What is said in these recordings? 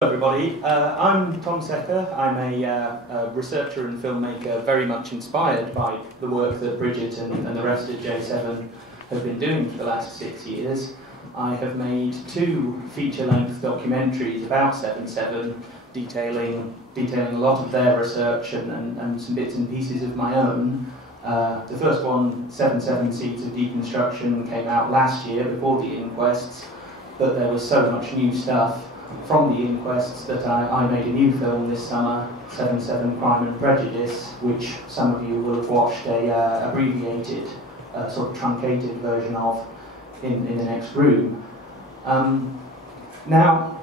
Hello everybody, I'm Tom Secker. I'm a researcher and filmmaker very much inspired by the work that Bridget and the rest of J7 have been doing for the last 6 years. I have made 2 feature-length documentaries about 7/7, detailing a lot of their research and some bits and pieces of my own. The first one, 7/7 Seeds of Deconstruction, came out last year before the inquests, but there was so much new stuff from the inquests that I made a new film this summer, 7/7 Crime and Prejudice, which some of you will have watched a abbreviated, sort of truncated version of in the next room. Now,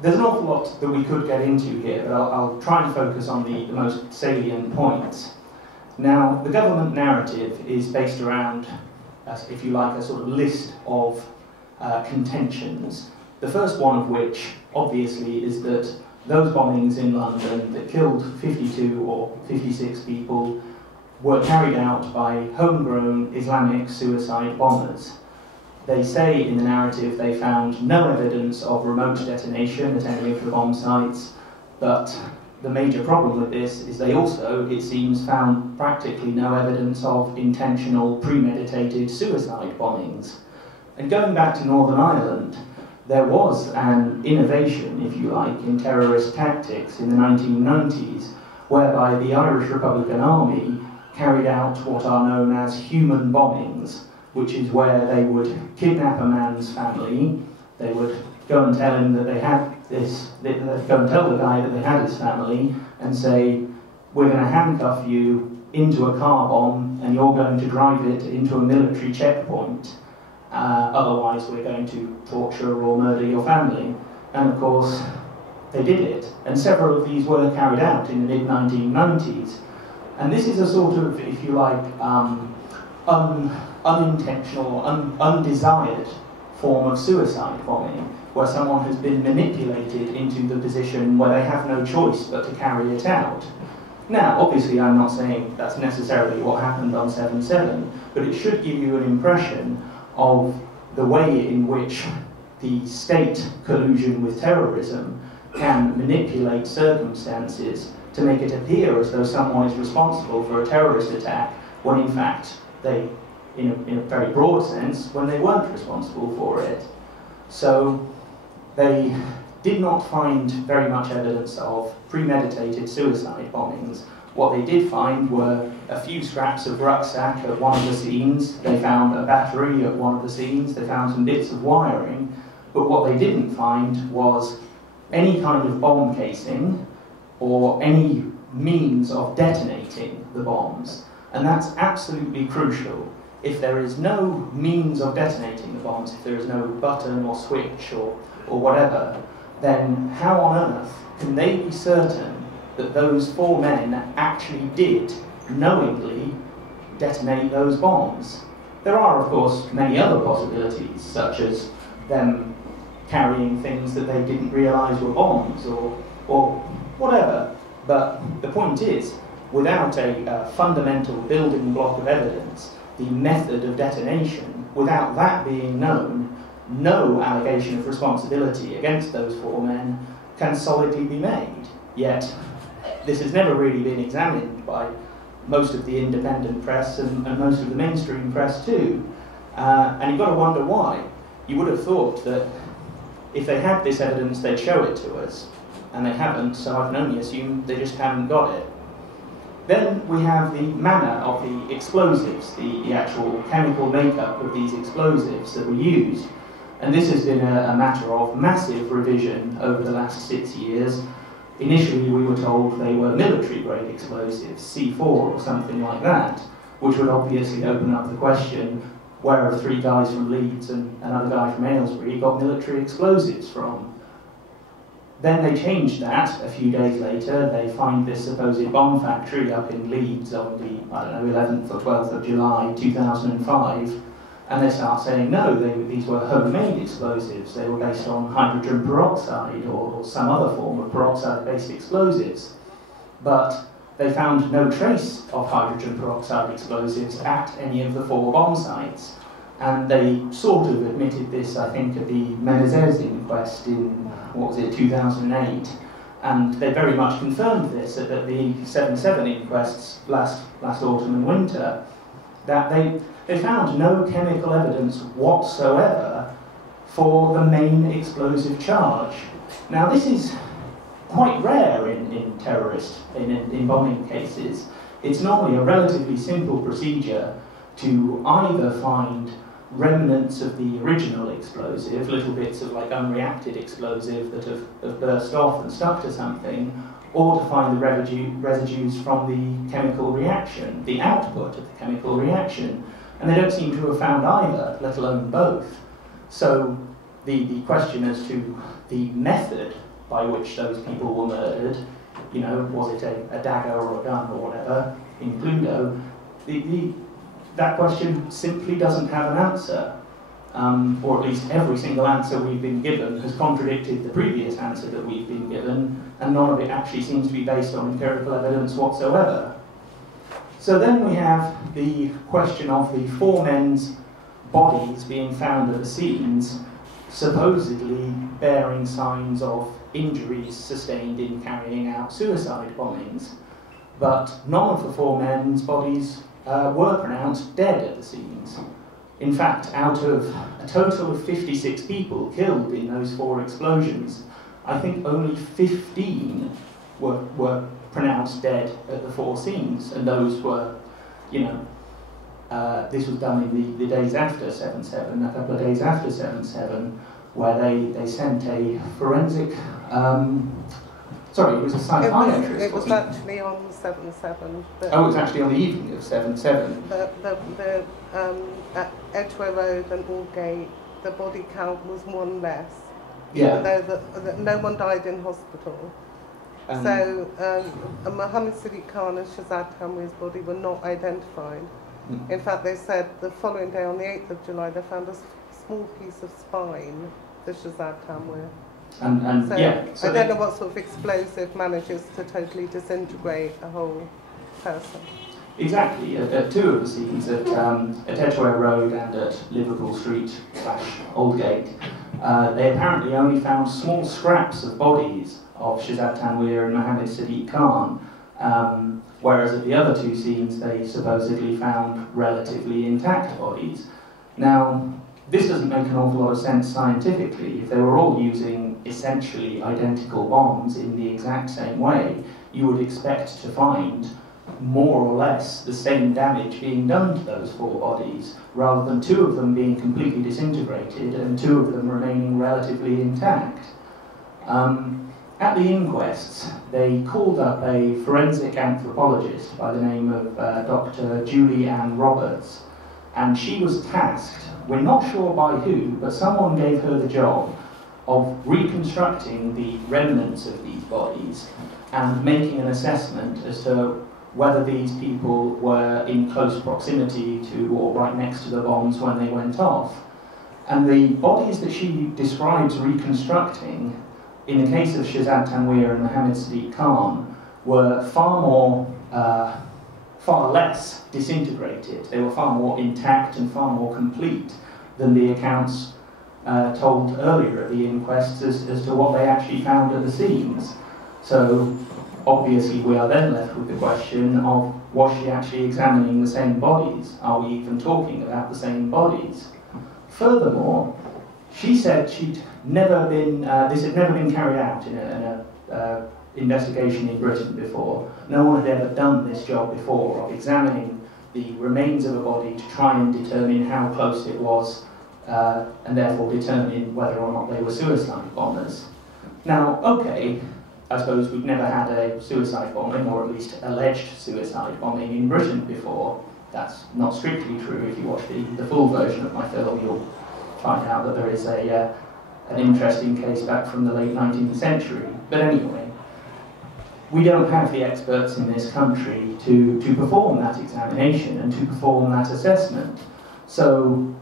there's an awful lot that we could get into here, but I'll try and focus on the most salient points. Now, the government narrative is based around, if you like, a sort of list of contentions. The first one of which, obviously, is that those bombings in London that killed 52 or 56 people were carried out by homegrown Islamic suicide bombers. They say in the narrative they found no evidence of remote detonation at any of the bomb sites, but the major problem with this is they also, it seems, found practically no evidence of intentional, premeditated suicide bombings. And going back to Northern Ireland, there was an innovation, if you like, in terrorist tactics in the 1990s, whereby the Irish Republican Army carried out what are known as human bombings, which is where they would kidnap a man's family, they would go and tell him that they had this, they'd go and tell the guy that they had his family, and say, we're going to handcuff you into a car bomb, and you're going to drive it into a military checkpoint. Otherwise we're going to torture or murder your family. And of course, they did it. And several of these were carried out in the mid-1990s. And this is a sort of, if you like, unintentional, undesired form of suicide bombing, where someone has been manipulated into the position where they have no choice but to carry it out. Now, obviously I'm not saying that's necessarily what happened on 7/7, but it should give you an impression of the way in which the state collusion with terrorism can manipulate circumstances to make it appear as though someone is responsible for a terrorist attack, when in fact they, in a very broad sense, when they weren't responsible for it. So they did not find very much evidence of premeditated suicide bombings. What they did find were a few scraps of rucksack at one of the scenes. They found a battery at one of the scenes. They found some bits of wiring. But what they didn't find was any kind of bomb casing or any means of detonating the bombs. And that's absolutely crucial. If there is no means of detonating the bombs, if there is no button or switch or whatever, then how on earth can they be certain that those 4 men actually did knowingly detonate those bombs? There are, of course, many other possibilities, such as them carrying things that they didn't realise were bombs or whatever. But the point is, without a fundamental building block of evidence, the method of detonation, without that being known, no allegation of responsibility against those 4 men can solidly be made. Yet, this has never really been examined by most of the independent press and most of the mainstream press too. And you've got to wonder why. You would have thought that if they had this evidence, they'd show it to us. And they haven't, so I can only assume they just haven't got it. Then we have the manner of the explosives, the actual chemical makeup of these explosives that were used. And this has been a matter of massive revision over the last 6 years. Initially, we were told they were military-grade explosives, C4 or something like that, which would obviously open up the question, where have 3 guys from Leeds and another guy from Aylesbury got military explosives from? Then they changed that a few days later. They find this supposed bomb factory up in Leeds on the, I don't know, 11th or 12th of July 2005, and they start saying, no, these were homemade explosives. They were based on hydrogen peroxide or some other form of peroxide-based explosives. But they found no trace of hydrogen peroxide explosives at any of the 4 bomb sites. And they sort of admitted this, I think, at the Menezes inquest in, what was it, 2008. And they very much confirmed this at the 7/7 inquests last autumn and winter, that they found no chemical evidence whatsoever for the main explosive charge. Now this is quite rare in bombing cases. It's normally a relatively simple procedure to either find remnants of the original explosive, little bits of like unreacted explosive that have burst off and stuck to something, or to find the residues from the chemical reaction, the output of the chemical reaction. And they don't seem to have found either, let alone both. So the question as to the method by which those people were murdered, you know, was it a dagger or a gun or whatever, in Cluedo, that question simply doesn't have an answer. Or at least every single answer we've been given has contradicted the previous answer that we've been given, and none of it actually seems to be based on empirical evidence whatsoever. So then we have the question of the four men's bodies being found at the scenes, supposedly bearing signs of injuries sustained in carrying out suicide bombings. But none of the four men's bodies were pronounced dead at the scenes. In fact, out of a total of 56 people killed in those four explosions, I think only 15 were pronounced dead at the four scenes, and those were, you know, this was done in the days after 7/7, a couple of days after 7/7, where they sent a forensic, sorry, it was a psychiatrist. It was actually on 7/7. Oh, it was actually on the evening of 7/7. At Edgware Road and Aldgate, the body count was one less. Yeah. Even though no one died in hospital. So Mohammed Sadiq Khan and Shahzad Tanweer's body were not identified. In fact, they said the following day, on the 8th of July, they found a small piece of spine for Shahzad Tanweer. So yeah. So I don't know what sort of explosive manages to totally disintegrate a whole person. Exactly. At two of the scenes, at Edgware Road and at Liverpool Street / Aldgate, they apparently only found small scraps of bodies of Shahzad Tanweer and Mohammed Sadiq Khan, whereas at the other two scenes they supposedly found relatively intact bodies. Now, this doesn't make an awful lot of sense scientifically. If they were all using essentially identical bombs in the exact same way, you would expect to find more or less the same damage being done to those four bodies, rather than two of them being completely disintegrated and two of them remaining relatively intact. At the inquests, they called up a forensic anthropologist by the name of Dr. Julie Ann Roberts, and she was tasked, we're not sure by who, but someone gave her the job of reconstructing the remnants of these bodies and making an assessment as to whether these people were in close proximity to or right next to the bombs when they went off. And the bodies that she describes reconstructing, in the case of Shahzad Tanweer and Mohammed Sadiq Khan, were far less disintegrated. They were far more intact and far more complete than the accounts told earlier at the inquests as to what they actually found at the scenes. So obviously we are then left with the question of, was she actually examining the same bodies? Are we even talking about the same bodies? Furthermore, she said she'd never been, this had never been carried out in an investigation in Britain before. No one had ever done this job before, of examining the remains of a body to try and determine how close it was, and therefore determine whether or not they were suicide bombers. Now, okay, I suppose we've never had a suicide bombing, or at least alleged suicide bombing in Britain before. That's not strictly true. If you watch the full version of my film, you'll find out that there is an interesting case back from the late 19th century. But anyway, we don't have the experts in this country to perform that examination and to perform that assessment. So,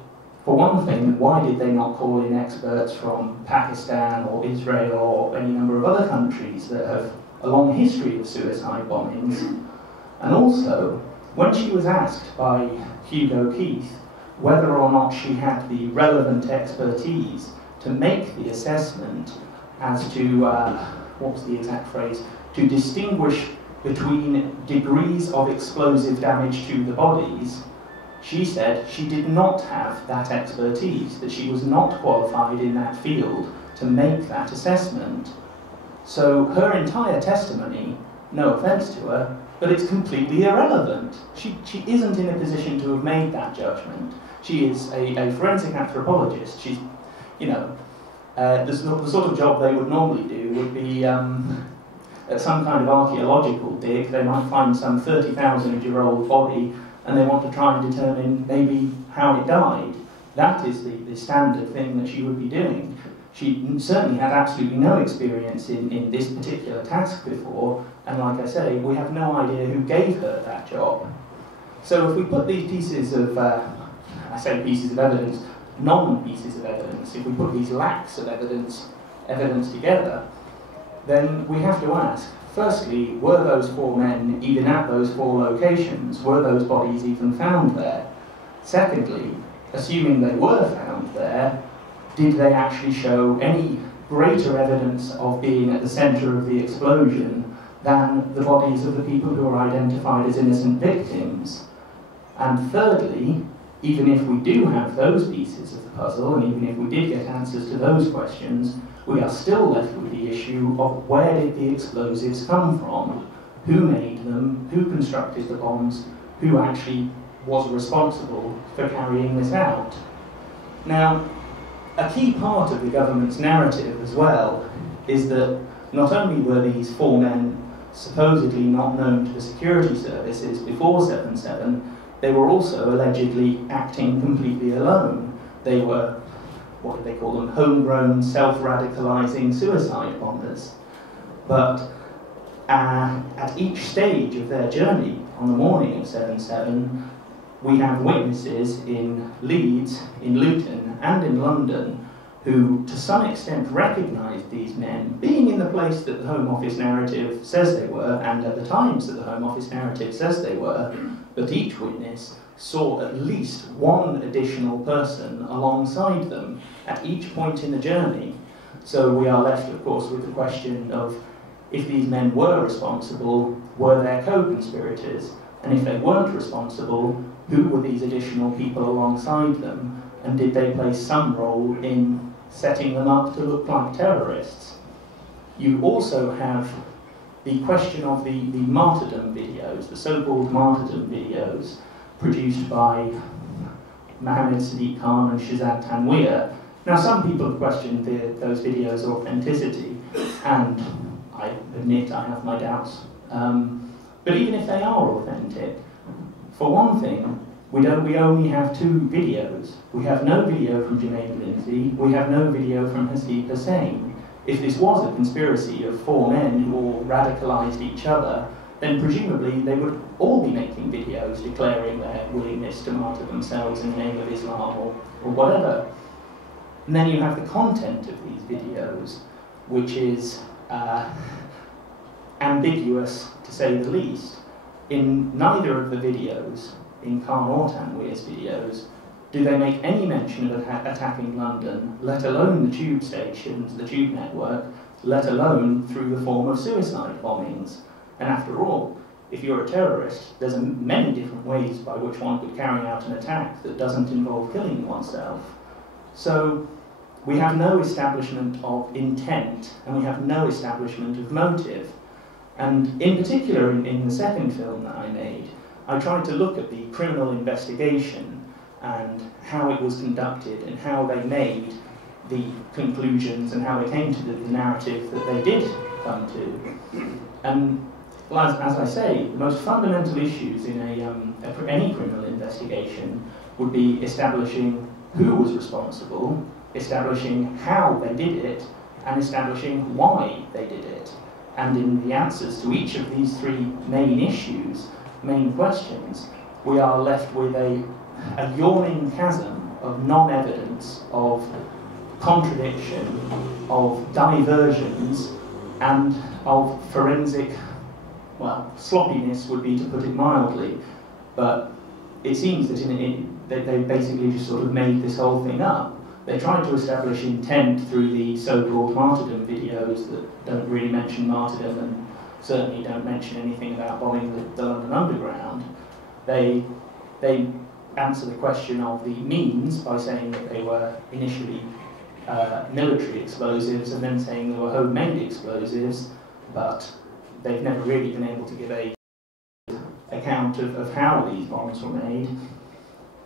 for one thing, why did they not call in experts from Pakistan or Israel or any number of other countries that have a long history of suicide bombings? And also, when she was asked by Hugo Keith whether or not she had the relevant expertise to make the assessment as to, what was the exact phrase, to distinguish between degrees of explosive damage to the bodies. She said she did not have that expertise, that she was not qualified in that field to make that assessment. So her entire testimony, no offence to her, but it's completely irrelevant. She isn't in a position to have made that judgment. She is a forensic anthropologist. She's, you know, the sort of job they would normally do would be at some kind of archaeological dig. They might find some 30,000-year-old body and they want to try and determine maybe how it died. That is the standard thing that she would be doing. She certainly had absolutely no experience in this particular task before, and like I say, we have no idea who gave her that job. So if we put these pieces of, I say pieces of evidence, non-pieces of evidence, if we put these lacks of evidence together, then we have to ask, firstly, were those 4 men even at those 4 locations? Were those bodies even found there? Secondly, assuming they were found there, did they actually show any greater evidence of being at the centre of the explosion than the bodies of the people who are identified as innocent victims? And thirdly, even if we do have those pieces of the puzzle, and even if we did get answers to those questions, we are still left with the issue of where did the explosives come from? Who made them? Who constructed the bombs? Who actually was responsible for carrying this out? Now, a key part of the government's narrative as well is that not only were these 4 men supposedly not known to the security services before 7/7, they were also allegedly acting completely alone. They were, what did they call them, homegrown, self-radicalizing suicide bombers. But at each stage of their journey on the morning of 7/7, we have witnesses in Leeds, in Luton, and in London who, to some extent, recognised these men being in the place that the Home Office narrative says they were, and at the times that the Home Office narrative says they were, but each witness saw at least one additional person alongside them at each point in the journey. So we are left, of course, with the question of, if these men were responsible, were there co-conspirators? And if they weren't responsible, who were these additional people alongside them? And did they play some role in setting them up to look like terrorists? You also have the question of the martyrdom videos, the so-called martyrdom videos, produced by Mohammed Sadiq Khan and Shahzad Tanweer. Now, some people have questioned those videos' authenticity, and I admit I have my doubts. But even if they are authentic, for one thing, we only have 2 videos. We have no video from Junaid Lindsay, we have no video from Hasib Hussain. If this was a conspiracy of 4 men who all radicalised each other, then presumably they would all be making videos declaring their willingness to martyr themselves in the name of Islam or whatever. And then you have the content of these videos, which is ambiguous, to say the least. In neither of the videos, in Khan or Tanweer's videos, do they make any mention of attacking London, let alone the tube stations, the tube network, let alone through the form of suicide bombings. And after all, if you're a terrorist, there's many different ways by which one could carry out an attack that doesn't involve killing oneself. So we have no establishment of intent, and we have no establishment of motive. And in particular, in the second film that I made, I tried to look at the criminal investigation and how it was conducted and how they made the conclusions and how they came to the narrative that they did come to. And as I say, the most fundamental issues in any criminal investigation would be establishing who was responsible, establishing how they did it, and establishing why they did it. And in the answers to each of these 3 main issues, main questions, we are left with a yawning chasm of non-evidence, of contradiction, of diversions, and of forensic, well, sloppiness would be to put it mildly. But it seems that they basically just sort of made this whole thing up. They tried to establish intent through the so-called martyrdom videos that don't really mention martyrdom and certainly don't mention anything about bombing the London Underground. They answer the question of the means by saying that they were initially military explosives and then saying they were homemade explosives, but they've never really been able to give a account of how these bombs were made.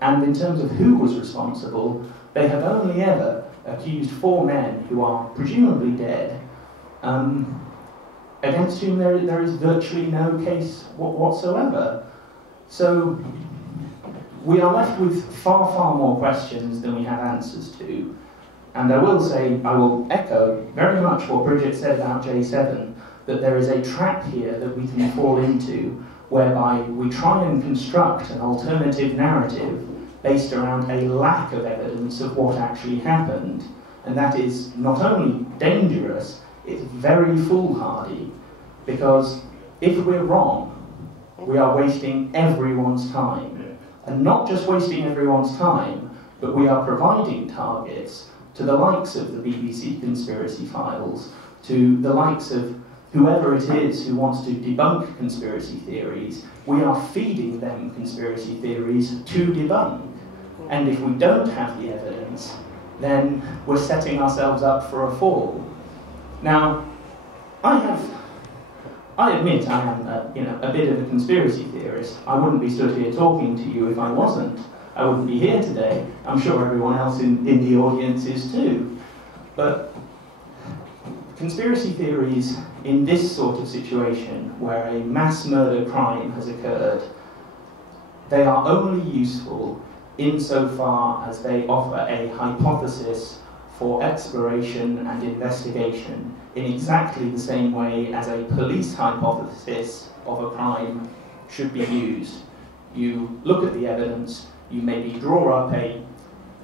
And in terms of who was responsible, they have only ever accused 4 men who are presumably dead, against whom there is virtually no case whatsoever. So we are left with far, far more questions than we have answers to. And I will say, I will echo very much what Bridget said about J7, that there is a trap here that we can fall into, whereby we try and construct an alternative narrative based around a lack of evidence of what actually happened. And that is not only dangerous, it's very foolhardy, because if we're wrong, we are wasting everyone's time. And not just wasting everyone's time, but we are providing targets to the likes of the BBC conspiracy files, to the likes of whoever it is who wants to debunk conspiracy theories. We are feeding them conspiracy theories to debunk. And if we don't have the evidence, then we're setting ourselves up for a fall. Now, I admit I am a bit of a conspiracy theorist. I wouldn't be stood here talking to you if I wasn't. I wouldn't be here today. I'm sure everyone else in the audience is too. But conspiracy theories in this sort of situation, where a mass murder crime has occurred, they are only useful insofar as they offer a hypothesis for exploration and investigation in exactly the same way as a police hypothesis of a crime should be used. You look at the evidence, you maybe draw up a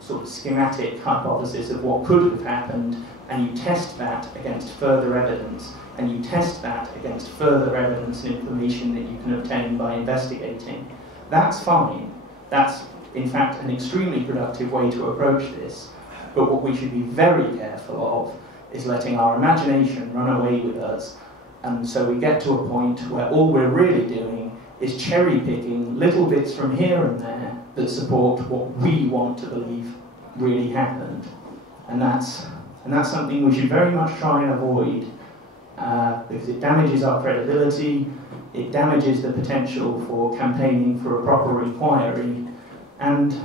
sort of schematic hypothesis of what could have happened, and you test that against further evidence, and you test that against further evidence and information that you can obtain by investigating. That's fine. That's, in fact, an extremely productive way to approach this. But what we should be very careful of is letting our imagination run away with us, and so we get to a point where all we're really doing is cherry-picking little bits from here and there that support what we want to believe really happened. And that's something we should very much try and avoid, because it damages our credibility, it damages the potential for campaigning for a proper inquiry, and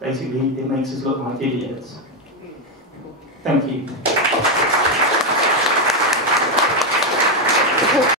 basically it makes us look like idiots. Thank you.